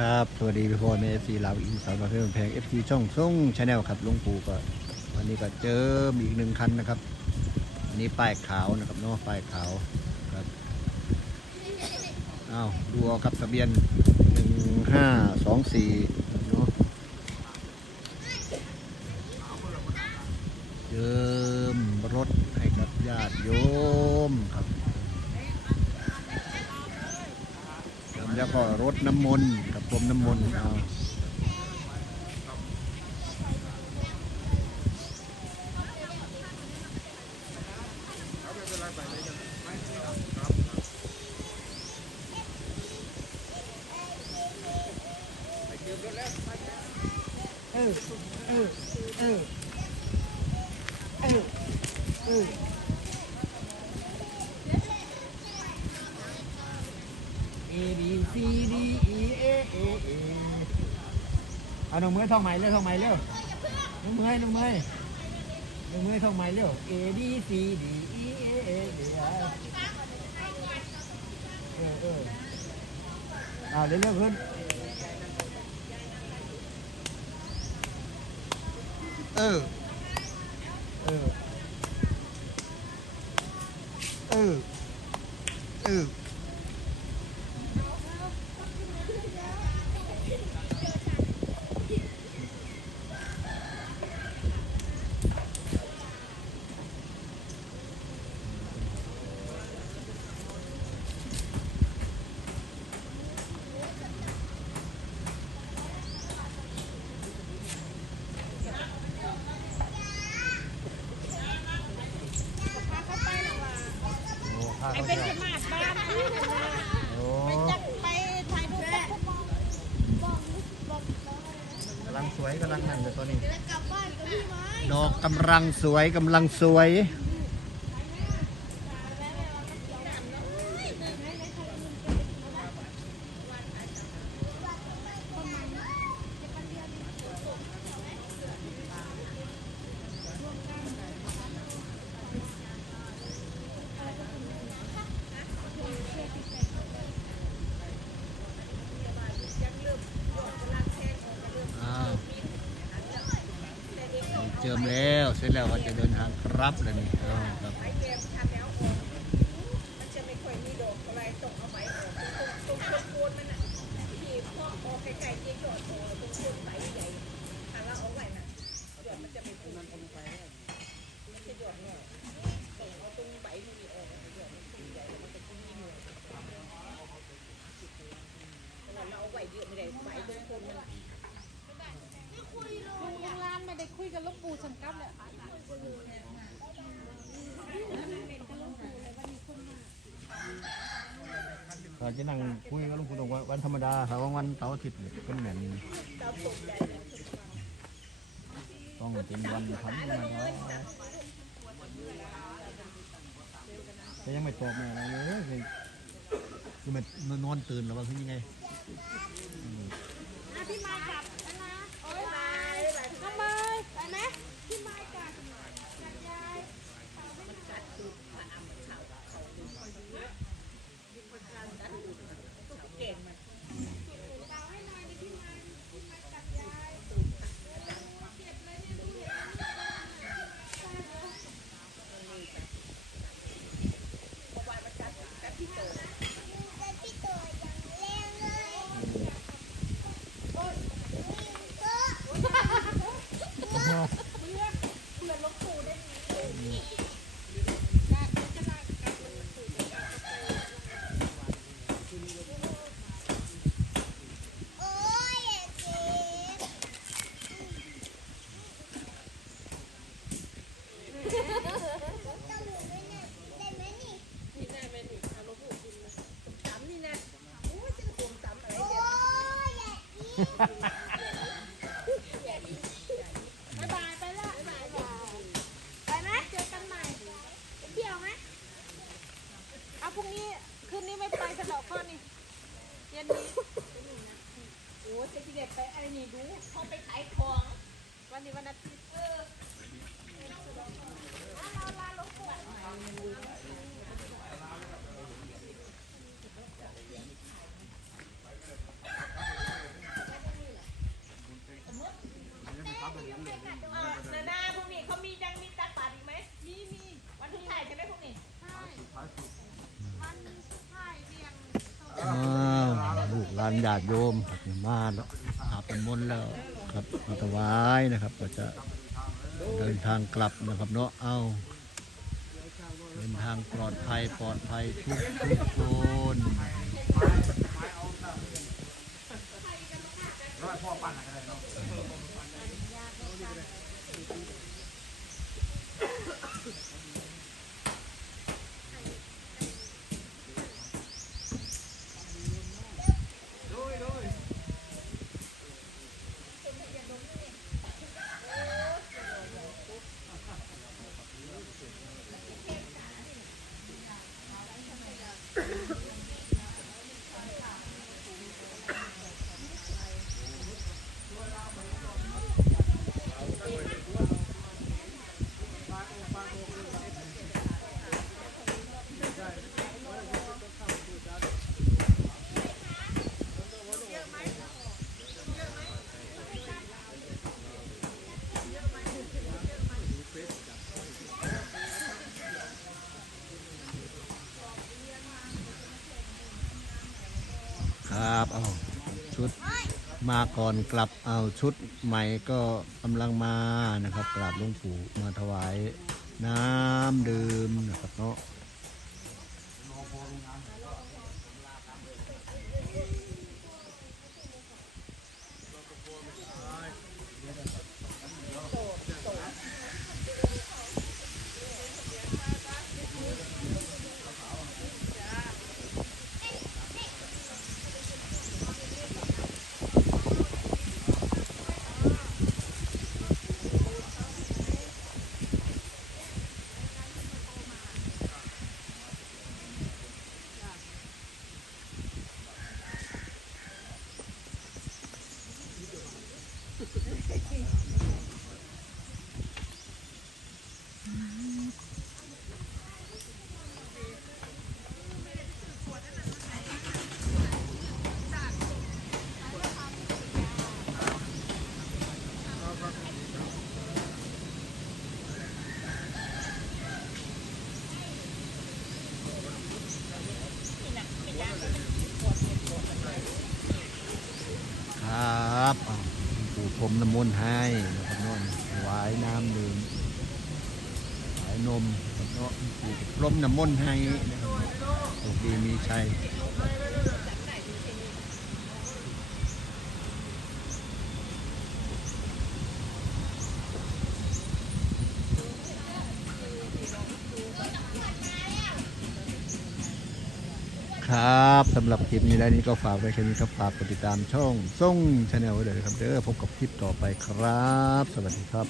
ครับ สวัสดีพี่พ่อแม่เอฟซีลาวอินสาวประเทแพงเอฟซีช่องส่งชาแนลครับลุงปู่ก็วันนี้ก็เจออีกหนึ่งคันนะครับอันนี้ป้ายขาวนะครับเนาะป้ายขาวครับอ้าวดูเอาครับทะเบียนหนึ่งห้าสองสี่เนาะเจิมรถให้กับญาติโยมครับแล้วก็รถน้ำมนต์ กับพรมน้ำมนต์เอาเออเออเออเออเออ B C D E A A A เอาหนุ่มเมื่อท่องใหม่เร็วท่องใหม่เร็วหนุ่มเมื่อหนุ่มเมื่อหนุ่มเมื่อท่องใหม่เร็ว A B C D E A A A เออเออเอาเร็วๆขึ้นเอออ เออ เออ โอ้ข้า ไอ้ เขา เป็น เที่ย จะ ว มาดบ้าน โอ้ จะไปถ่ายรูปกับพวกบอกบอกบอก กำลังส วยกำลังนั่นเลยตัวนี้จะกลับบ้านกับพี่ไหมดอกกำลังสวยกำลังสวย จิมแล้ว เสร็จแล้วก็จะเดินทางครับเลยนี่อ้าวครับมันจะไม่ค่อยมีดดอะไรตกเอาไว้ตรงตรงโคนมันอะที่พวกออไกลๆที่ยอดตรงโคนใบใหญ่ถ้าเราเอาไว้นะยอดมันจะไม่พุ่งมันพุ่งไปมันจะยอดหน่อยต้องเอาตรงใบมันนี่ออกยอดมันพุ่งใหญ่แล้วมันจะพุ่งยิ่งเลยแต่ว่าเราเอาไว้เยอะไม่ได้ใบตรงโคนมัน ลุงยังร้านไม่ได้คุยกับหลูกปู่สังกัด เลยเราจะนั่งคุยกับลุงปู่ตรงว่าวันธรรมดาครับว่าวันเสาร์อาทิตย์เนี่ยเป็นเหมือนต้องเป็นวันธรรมดาแต่ยังไม่ตอบแม่อะไรเลยคือมันมันนอนตื่นหรือว่าคือยังไงพี่ม้กลับนะโอ้ยบายทำไมไปไหม พี่ไบายบายไปละบายบายไปไหมเจอกันใหม่ไปเที่ยวไหมเอาพรุ่งนี้คืนนี้ไม่ไปสะเดอกข้อนี่เย็นนี้โอ้จะที่เด็ดไปไอ้นี่ดูเขาไปขายของวันนี้วันอาทิตย์เออเราลาลงปู่ งญาติโยมครับมาแล้วอาบน้ำมนต์แล้วครับมาถวายนะครับ ก็จะเดินทางกลับนะครับเนาะเอาเดินทางปลอดภัยปลอดภัยทุกทุกคน ครับเอาชุด มาก่อนกลับเอาชุดใหม่ก็กำลังมานะครับกราบหลวงปู่มาถวายน้ำดื่มนะครับเนาะ ครับอ่าหลวงปู่พรมน้ำมนต์ให้นะครับเนอนถวายน้ำดื่มถวาย นมนะครับเนาะหลวงปู่มน้ำมนต์ให้นะครับโชคดีมีชัยครับสำหรับคลิปนี้ได้นี้ก็ฝากไว้แค่นี้ครับฝากกดติดตามช่องส่งชาแนลไว้เลยครับเด้อพบกับคลิปต่อไปครับ สวัสดีครับ